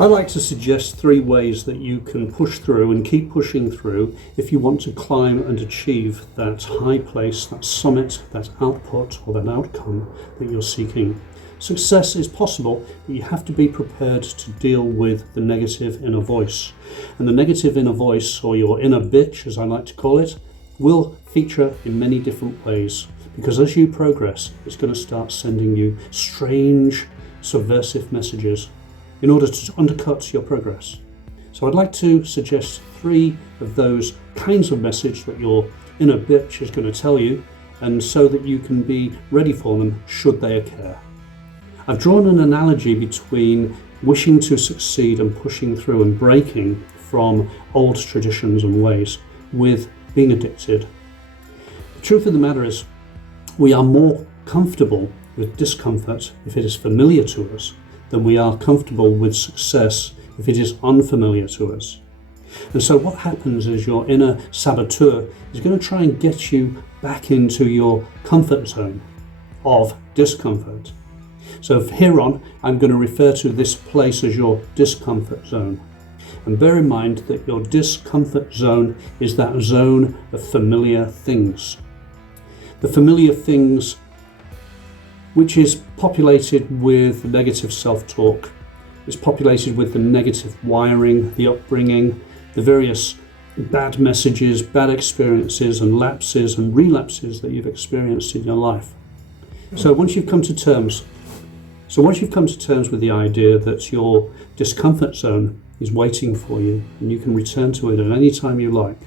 I like to suggest 3 ways that you can push through and keep pushing through if you want to climb and achieve that high place, that summit, that output or that outcome that you're seeking. Success is possible, but you have to be prepared to deal with the negative inner voice. And the negative inner voice, or your inner bitch as I like to call it, will feature in many different ways, because as you progress, it's going to start sending you strange, subversive messages in order to undercut your progress. So I'd like to suggest 3 of those kinds of messages that your inner bitch is going to tell you, and so that you can be ready for them should they occur. I've drawn an analogy between wishing to succeed and pushing through and breaking from old traditions and ways with being addicted. The truth of the matter is, we are more comfortable with discomfort if it is familiar to us than we are comfortable with success if it is unfamiliar to us. And so what happens is your inner saboteur is going to try and get you back into your comfort zone of discomfort. So from here on, I'm going to refer to this place as your discomfort zone. And bear in mind that your discomfort zone is that zone of familiar things. The familiar things which is populated with negative self-talk. It's populated with the negative wiring, the upbringing, the various bad messages, bad experiences and lapses and relapses that you've experienced in your life. So once you've come to terms with the idea that your discomfort zone is waiting for you and you can return to it at any time you like,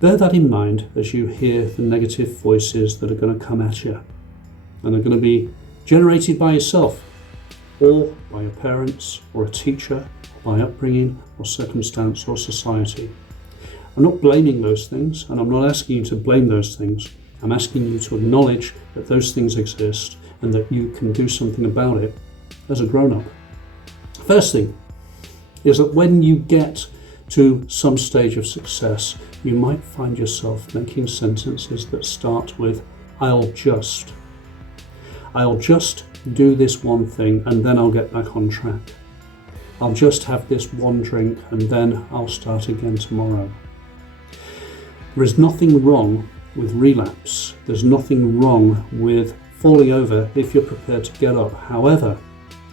bear that in mind as you hear the negative voices that are going to come at you, and they're going to be generated by yourself or by your parents or a teacher, by upbringing or circumstance or society. I'm not blaming those things, and I'm not asking you to blame those things. I'm asking you to acknowledge that those things exist and that you can do something about it as a grown-up. First thing is that when you get to some stage of success, you might find yourself making sentences that start with, I'll just do this one thing and then I'll get back on track. I'll just have this one drink and then I'll start again tomorrow. There is nothing wrong with relapse. There's nothing wrong with falling over if you're prepared to get up. However,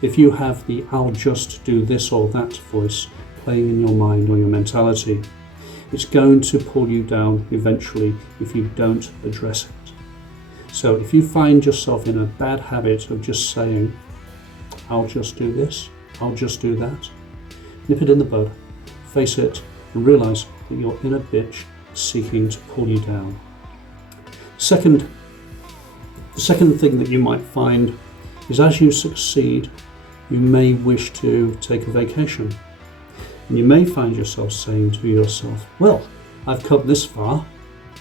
if you have the I'll just do this or that voice playing in your mind or your mentality, it's going to pull you down eventually if you don't address it. So if you find yourself in a bad habit of just saying, I'll just do this, I'll just do that, nip it in the bud, face it, and realize that your inner bitch is seeking to pull you down. The second thing that you might find is as you succeed, you may wish to take a vacation. And you may find yourself saying to yourself, well, I've come this far,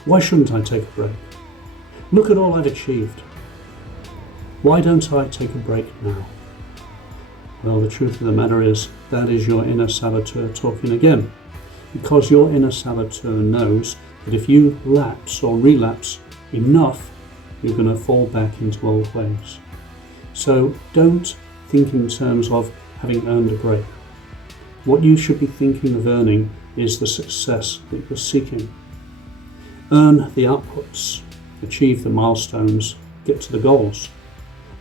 why shouldn't I take a break? Look at all I've achieved. Why don't I take a break now? Well, the truth of the matter is that is your inner saboteur talking again, because your inner saboteur knows that if you lapse or relapse enough, you're going to fall back into old ways. So don't think in terms of having earned a break. What you should be thinking of earning is the success that you're seeking. Earn the outputs, achieve the milestones, get to the goals.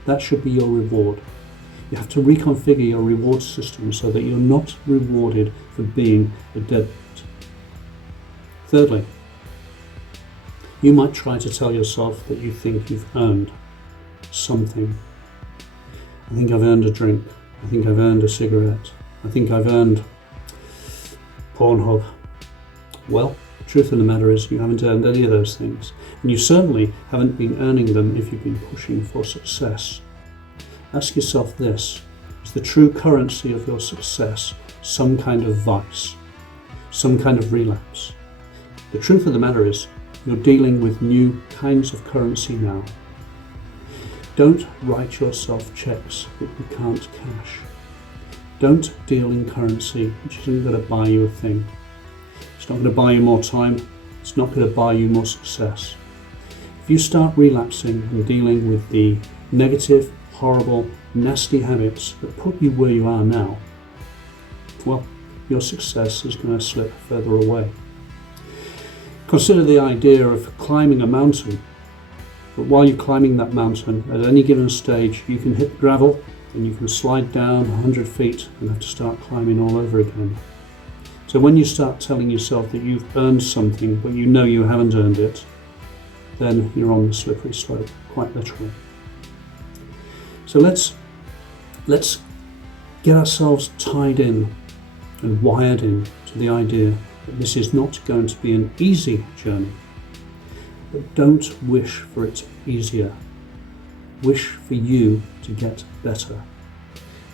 That should be your reward. You have to reconfigure your reward system so that you're not rewarded for being a deadbeat. Thirdly, you might try to tell yourself that you think you've earned something. I think I've earned a drink. I think I've earned a cigarette. I think I've earned Pornhub. Well, the truth of the matter is you haven't earned any of those things. And you certainly haven't been earning them if you've been pushing for success. Ask yourself this, is the true currency of your success some kind of vice, some kind of relapse? The truth of the matter is you're dealing with new kinds of currency now. Don't write yourself checks that you can't cash. Don't deal in currency which isn't going to buy you a thing. It's not going to buy you more time. It's not going to buy you more success. If you start relapsing and dealing with the negative, horrible, nasty habits that put you where you are now, well, your success is going to slip further away. Consider the idea of climbing a mountain. But while you're climbing that mountain, at any given stage, you can hit gravel and you can slide down 100 feet and have to start climbing all over again. So when you start telling yourself that you've earned something, but you know you haven't earned it, then you're on the slippery slope, quite literally. So let's get ourselves tied in and wired in to the idea that this is not going to be an easy journey. But don't wish for it easier. Wish for you to get better.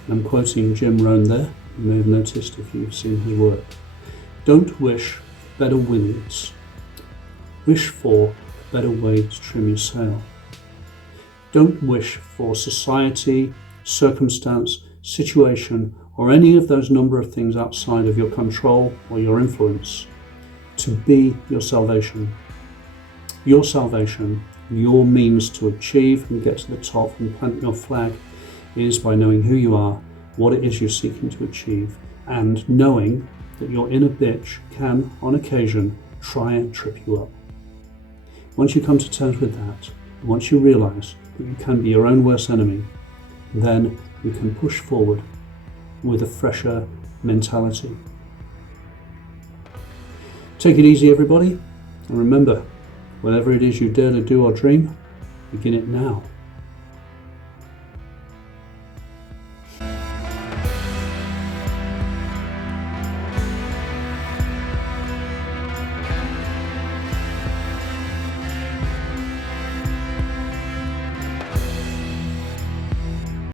And I'm quoting Jim Rohn there. You may have noticed if you've seen his work. Don't wish for better winds. Wish for a better way to trim your sail. Don't wish for society, circumstance, situation, or any of those number of things outside of your control or your influence to be your salvation. Your salvation, your means to achieve and get to the top and plant your flag is by knowing who you are, what it is you're seeking to achieve, and knowing that your inner bitch can, on occasion, try and trip you up. Once you come to terms with that, once you realise that you can be your own worst enemy, then you can push forward with a fresher mentality. Take it easy, everybody, and remember, whatever it is you dare to do or dream, begin it now.